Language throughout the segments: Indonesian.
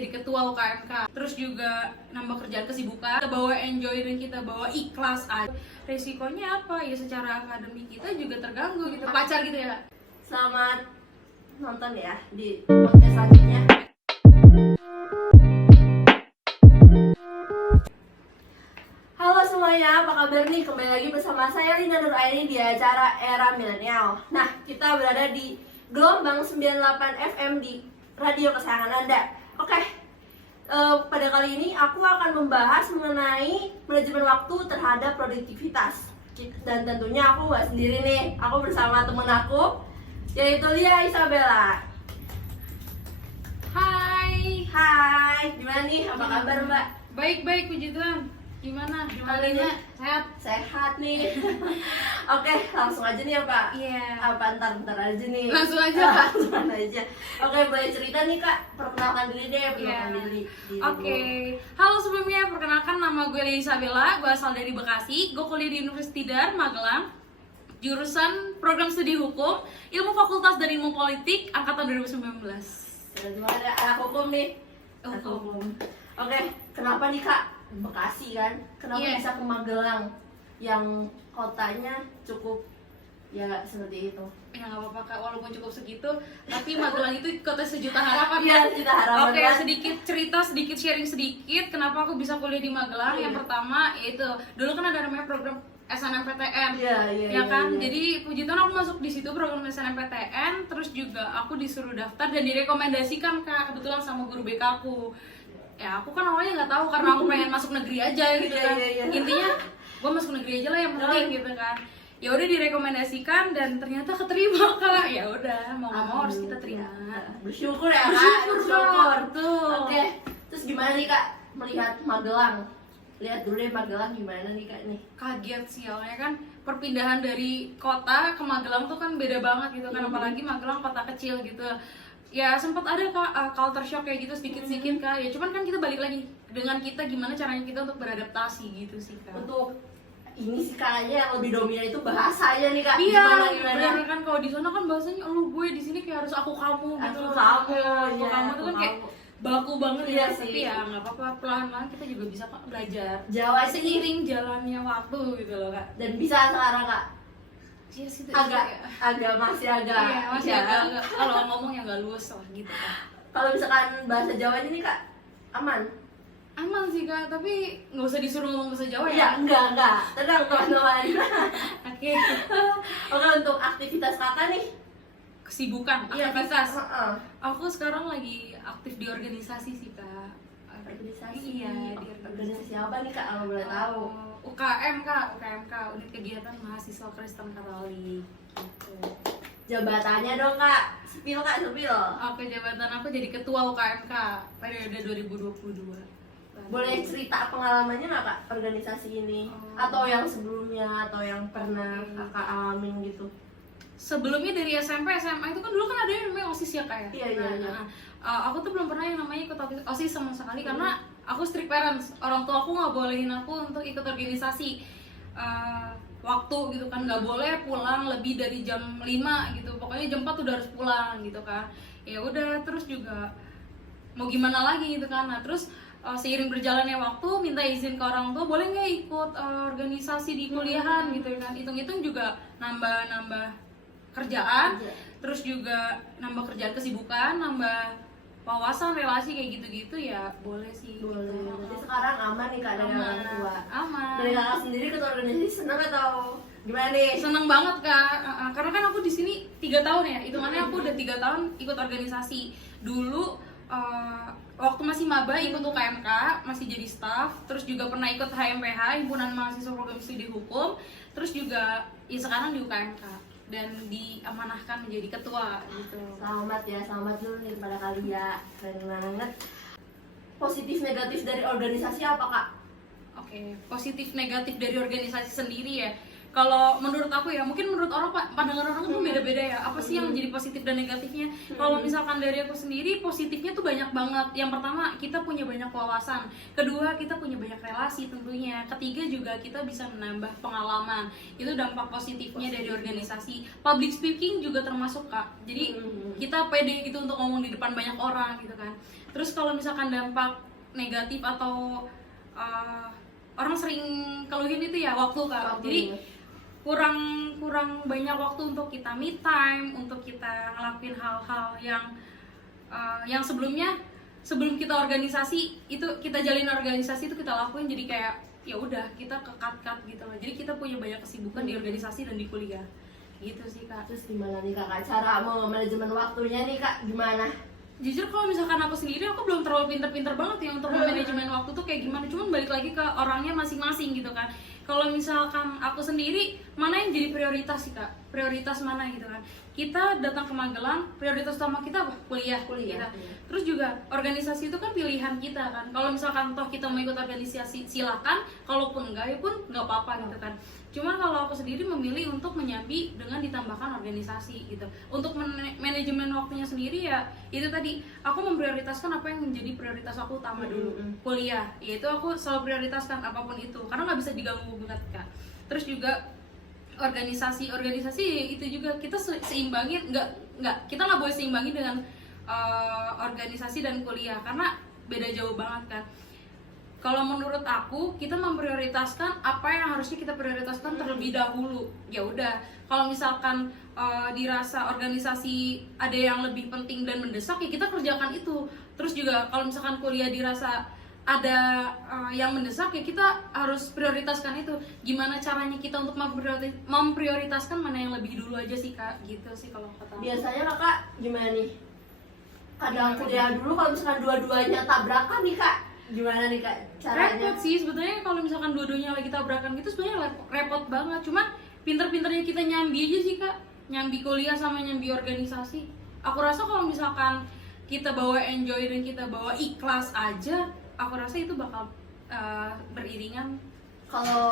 jadi ketua UKMK. Terus juga nambah kerjaan kesibukan, kita bawa enjoy dan kita bawa ikhlas aja. Resikonya apa? Ya secara akademik kita juga terganggu gitu. Pacar gitu ya. Selamat nonton ya di podcast selanjutnya. Halo semuanya, apa kabar nih? Kembali lagi bersama saya Lina Nuraini di acara Era Milenial. Nah, kita berada di gelombang 98 FM di radio kesayangan Anda. Oke, pada kali ini aku akan membahas mengenai manajemen waktu terhadap produktivitas. Dan tentunya aku gak sendiri nih, aku bersama temen aku, yaitu Lia Isabella. Hai. Hai, gimana nih? Apa kabar Mbak? Baik, puji Tuhan. Gimana nih? Sehat? Sehat nih. Oke, langsung aja nih ya Pak. Iya. Apa ntar aja nih? Langsung aja. Langsung aja. Oke, boleh cerita nih Kak. Perkenalkan diri deh, perkenalkan diri. Oke. Halo, sebelumnya perkenalkan nama gue Lia Isabella. Gue asal dari Bekasi. Gue kuliah di Universitas Dar, Magelang. Jurusan Program Studi Hukum, Ilmu Fakultas dan Ilmu Politik, angkatan 2019. Gimana ada anak hukum nih? Anak hukum. Oke, kenapa nih Kak? Bekasi kan? Kenapa bisa ke Magelang yang kotanya cukup ya seperti itu? Ya nggak apa-apa Kak, walaupun cukup segitu, tapi Magelang itu kota sejuta harapan. Iya, sejuta harapan. Oke, sedikit cerita, sedikit sharing sedikit. Kenapa aku bisa kuliah di Magelang? Yang pertama yaitu dulu kan ada namanya program SNMPTN, ya kan? Jadi puji Tuhan aku masuk di situ program SNMPTN, terus juga aku disuruh daftar dan direkomendasikan Kak kebetulan sama guru BK aku. Ya aku kan awalnya nggak tahu karena aku pengen masuk negeri aja gitu kan. Intinya gue masuk negeri aja lah yang penting gitu kan. Ya udah direkomendasikan dan ternyata keterima Kak. Ya udah mau nggak mau harus kita terima. Bersyukur ya Kak. Bersyukur tuh. Oke, terus gimana nih Kak melihat Magelang? Lihat dulu deh Magelang gimana nih Kak nih? Kaget sih awalnya kan perpindahan dari kota ke Magelang tuh kan beda banget gitu kan, apalagi Magelang kota kecil gitu. Ya sempat ada Kak culture shock kayak gitu sedikit-sedikit Kak. Ya cuman kan kita balik lagi dengan kita gimana caranya kita untuk beradaptasi gitu sih Kak. Untuk ini sih kayaknya yang lebih dominan itu bahasanya nih Kak. Iya, gimana? benar kan kalau di sana kan bahasanya lu gue, di sini kayak harus aku kamu gitu. Aku kamu, aku kamu tuh kan kayak baku banget iya ya, sih. tapi ya nggak apa-apa, pelan-pelan kita juga bisa kok belajar. Jawa sih Seiring jalannya waktu gitu loh Kak. dan bisa sekarang Kak. Iya sih, Masih agak. Iya, masih agak kalau ngomong yang nggak luas lah gitu Kak. Kalau misalkan bahasa Jawanya nih Kak, aman? Aman sih Kak, tapi nggak usah disuruh ngomong bahasa Jawa ya. Iya, enggak. Tenang teman-teman. Oke. Oke, untuk aktivitas Kakak nih. Kesibukan, Iya, aktivitas. Aku Aku sekarang lagi aktif di organisasi sih Kak. organisasi. Iya, di organisasi apa nih Kak kalau boleh tahu? UKM Kak, Unit Kegiatan Mahasiswa Kristen Katolik gitu. Jabatannya dong Kak, sepil Kak, sepil. Oke, jabatan aku jadi ketua UKMK periode 2022. Boleh cerita pengalamannya nggak Kak organisasi ini? Atau yang sebelumnya, atau yang pernah Kakak alamin gitu? Sebelumnya dari SMP, SMA itu kan dulu kan ada yang namanya OSIS ya Kak ya? Iya. Aku tuh belum pernah yang namanya ikut OSIS sama sekali karena aku strict parents. Orang tua aku nggak bolehin aku untuk ikut organisasi waktu gitu kan, nggak boleh pulang lebih dari jam 5 gitu. Pokoknya jam 4 udah harus pulang gitu kan. Ya udah, terus juga mau gimana lagi gitu kan. Nah terus seiring berjalannya waktu minta izin ke orang tua, boleh nggak ikut organisasi di kuliahan gitu kan. Hitung-hitung juga nambah kerjaan, terus juga nambah kerjaan kesibukan, nambah wawasan relasi kayak gitu-gitu ya boleh sih. Boleh. Gitu. Jadi sekarang aman nih Kak dari orang tua. Aman. Dari Kakak sendiri ikut organisasi senang atau gimana nih? Seneng banget Kak, karena kan aku di sini 3 tahun ya, hitungannya aku udah 3 tahun ikut organisasi. Dulu waktu masih maba ikut UKMK, masih jadi staff, terus juga pernah ikut HMPH, Himpunan Mahasiswa Program Studi Hukum, terus juga ya sekarang di UKMK dan diamanahkan menjadi ketua gitu. Selamat dulu nih kepada kalian, keren banget. Positif negatif dari organisasi apa Kak? Oke, positif negatif dari organisasi sendiri ya. Kalau menurut aku ya, mungkin menurut orang pandangan orang tuh beda-beda ya. Apa sih yang jadi positif dan negatifnya? Kalau misalkan dari aku sendiri, positifnya tuh banyak banget. Yang pertama, kita punya banyak wawasan. Kedua, kita punya banyak relasi tentunya. Ketiga juga kita bisa menambah pengalaman. Itu dampak positifnya dari organisasi. Public speaking juga termasuk, Kak. Jadi kita pede gitu untuk ngomong di depan banyak orang gitu kan. Terus kalau misalkan dampak negatif atau orang sering keluhin itu ya waktu, Kak. Jadi kurang banyak waktu untuk kita me time, untuk kita ngelakuin hal-hal yang sebelum kita organisasi itu, kita jalin organisasi itu kita lakuin, jadi kayak ya udah kita ke cut gitu loh. Jadi kita punya banyak kesibukan di organisasi dan di kuliah gitu sih, Kak. Terus gimana nih Kakak cara mau manajemen waktunya nih Kak, gimana? Jujur kalau misalkan aku sendiri, aku belum terlalu pinter-pinter banget ya untuk manajemen waktu tuh kayak gimana. Cuman balik lagi ke orangnya masing-masing gitu kan. Kalau misalkan aku sendiri, mana yang jadi prioritas sih, Kak? Prioritas mana gitu kan? Kita datang ke Magelang, prioritas utama kita apa? Kuliah. Kita. Terus juga organisasi itu kan pilihan kita kan. Kalau misalkan toh kita mau ikut organisasi, silakan. Kalaupun enggak, ya pun nggak apa-apa gitu kan. Cuman kalau aku sendiri memilih untuk menyambi dengan ditambahkan organisasi gitu. Untuk manajemen waktunya sendiri ya itu tadi, aku memprioritaskan apa yang menjadi prioritas aku utama dulu. Kuliah, yaitu aku selalu prioritaskan apapun itu, karena nggak bisa diganggu gugat, Kak. Terus juga organisasi itu juga kita seimbangin, kita nggak boleh seimbangin dengan organisasi dan kuliah, karena beda jauh banget kan. Kalau menurut aku, kita memprioritaskan apa yang harusnya kita prioritaskan terlebih dahulu. Ya udah, kalau misalkan dirasa organisasi ada yang lebih penting dan mendesak, ya kita kerjakan itu. Terus juga kalau misalkan kuliah dirasa ada yang mendesak, ya kita harus prioritaskan itu. Gimana caranya kita untuk memprioritaskan mana yang lebih dulu aja sih, Kak, gitu sih kalau kata aku. Biasanya Kakak gimana nih? Kadang kuliah dulu, kalau misalkan dua-duanya tabrakan nih Kak, gimana nih Kak caranya? Repot sih sebetulnya kalau misalkan dua-duanya lagi tabrakan gitu, sebenarnya repot banget. Cuman pinter-pinternya kita nyambi aja sih, Kak. Nyambi kuliah sama nyambi organisasi. Aku rasa kalau misalkan kita bawa enjoy dan kita bawa ikhlas aja, aku rasa itu bakal beriringan. Kalau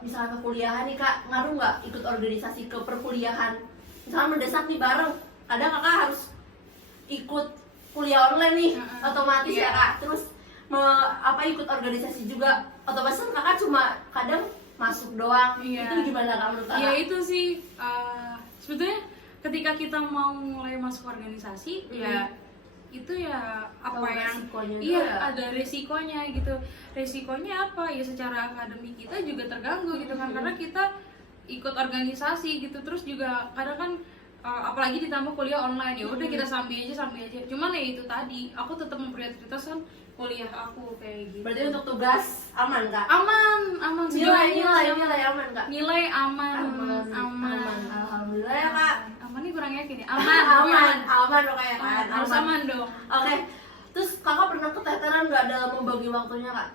misalkan ke kuliahan nih Kak, ngaruh nggak ikut organisasi ke perkuliahan? Misalkan mendesak nih bareng, kadang Kakak harus ikut kuliah online nih, otomatis ya Kak. Terus ikut organisasi juga, otomatis Kakak cuma kadang masuk doang. Itu gimana Kak menurut Kakak? Ya itu sih sebetulnya ketika kita mau mulai masuk organisasi, ya itu ya apa yang ada resikonya gitu. Resikonya apa ya, secara akademik kita juga terganggu gitu kan, karena kita ikut organisasi gitu. Terus juga kadang kan apalagi ditambah kuliah online, ya udah kita sambil aja. Cuman ya itu tadi, aku tetap memprioritaskan kuliah aku kayak gitu. Berarti untuk tugas aman Kak? Aman Nilai aman Kak? Nilai aman. Alhamdulillah ya Kak. Aman nih kurang yakin ya. Aman pokoknya kan. Harus aman dong. Oke. Terus Kakak pernah keteteran nggak dalam membagi waktunya Kak?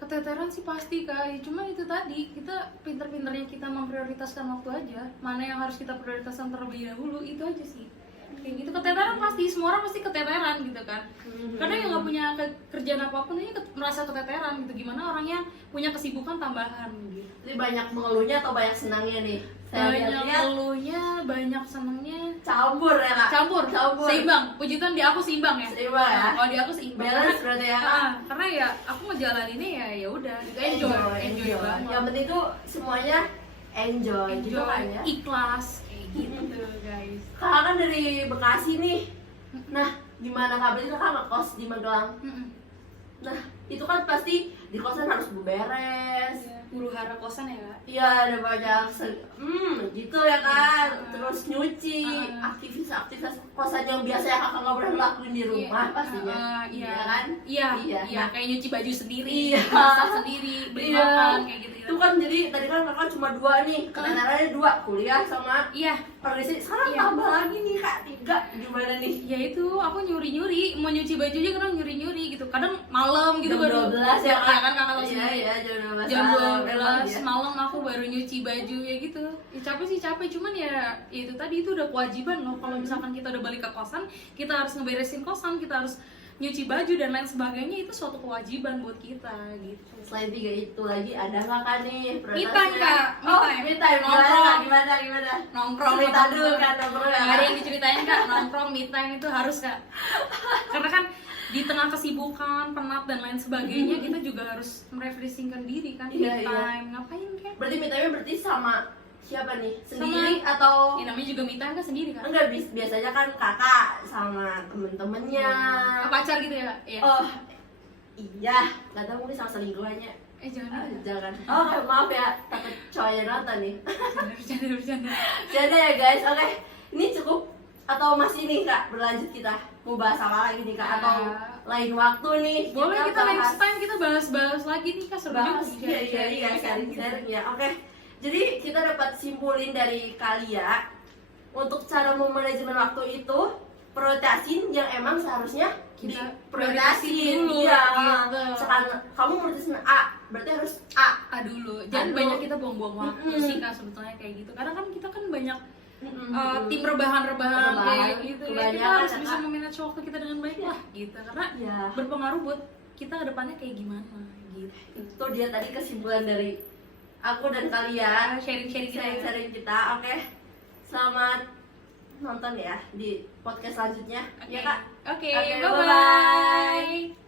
Keteteran sih pasti, Kak. Cuma itu tadi, kita pinter-pinternya kita memprioritaskan waktu aja. Mana yang harus kita prioritaskan terlebih dahulu, itu aja sih. Kayak gitu. Keteteran pasti, semua orang pasti keteteran gitu kan. Karena yang nggak punya kerjaan apapun ini merasa keteteran gitu. Gimana orangnya punya kesibukan tambahan gitu. Jadi banyak mengeluhnya atau banyak senangnya nih? Banyak mengeluhnya, banyak senangnya. Campur ya Kak? Campur. Seimbang. Puji Tuhan di aku seimbang ya. Seimbang ya. Kalau di aku seimbang. Balance berarti ya Kak? Karena ya aku ngejalaninnya ya udah. Enjoy banget. Yang penting tuh semuanya enjoy gitu kan ya. Ikhlas kayak gitu guys. Kakak kan dari Bekasi nih. Nah, gimana Kak? Berarti Kakak ngekos di Magelang. Nah, itu kan pasti di kosan harus beberes. Huru hara kosan ya Kak? Iya, ada banyak gitu ya kan. Terus nyuci, aktivitas kosan yang biasa yang Kakak nggak pernah lakuin di rumah pastinya. Iya kan? Iya. Nah, Kayak nyuci baju sendiri, iya, masak sendiri, beli makan kayak gitu. Itu kan jadi tadi kan Kakak cuma 2 nih, keteterannya 2, kuliah sama organisasi. Sekarang tambah lagi nih Kak, 3. Gimana nih? Ya itu, aku nyuri-nyuri, mau nyuci baju aja kadang nyuri-nyuri gitu. Kadang malam gitu jam baru 12 ya Kak? kan Kakak tahu sendiri. Iya, jam 12 malam aku baru nyuci baju ya gitu. Ya capek sih capek, cuman ya itu tadi, itu udah kewajiban loh. Kalau misalkan kita udah balik ke kosan, kita harus ngeberesin kosan, kita harus nyuci baju dan lain sebagainya itu suatu kewajiban buat kita gitu. Selain 3 itu lagi ada nggak kan nih Me time, Kak. Me Oh, time. me time. Nongkrong. Gimana? Nongkrong Cerita sama dulu temen. kan, nongkrong ya. Nggak ada yang diceritain Kak, nongkrong me time itu harus Kak. Karena kan di tengah kesibukan, penat dan lain sebagainya kita juga harus merefreshingkan diri kan. Me Iya, iya. time, ngapain kan? Berarti me time berarti sama siapa nih? Sendiri atau Ya namanya juga me time kan sendiri kan. enggak, biasanya kan kakak sama temen-temennya. Pacar gitu ya? Iya. Oh iya, nggak tahu mungkin sama selingkuhannya. Jangan. Jangan. Oh maaf ya, takut cowoknya nonton nih. Bercanda. Jadi ya guys, oke, ini cukup atau masih nih kak berlanjut kita mau bahas apa lagi nih kak atau lain waktu nih? Boleh kita bahas- next time kita bahas lagi nih Kak, seru bahas juga. iya sharing ya. Oke, jadi kita dapat simpulin dari Kalia untuk cara memanajemen waktu itu prioritasin yang emang seharusnya Kita diprioritasin dulu, iya. gitu. Sekarang kamu prioritasin A, berarti harus A. Dulu, jangan Aduh. banyak kita buang-buang waktu Mm-mm. sih Kak sebetulnya kayak gitu. Karena kan kita kan banyak Mm-mm. tim rebahan-rebahan kayak gitu ya. Kita Kebanyakan, harus ya, bisa Kak. memanage waktu kita dengan baik lah gitu. Karena Iya. berpengaruh buat kita ke depannya kayak gimana gitu. Itu dia tadi kesimpulan dari aku dan kalian Sharing-sharing kita. ya. sharing kita. Oke, selamat nonton ya di podcast selanjutnya. Oke. Ya kak. Oke, Oke, bye-bye.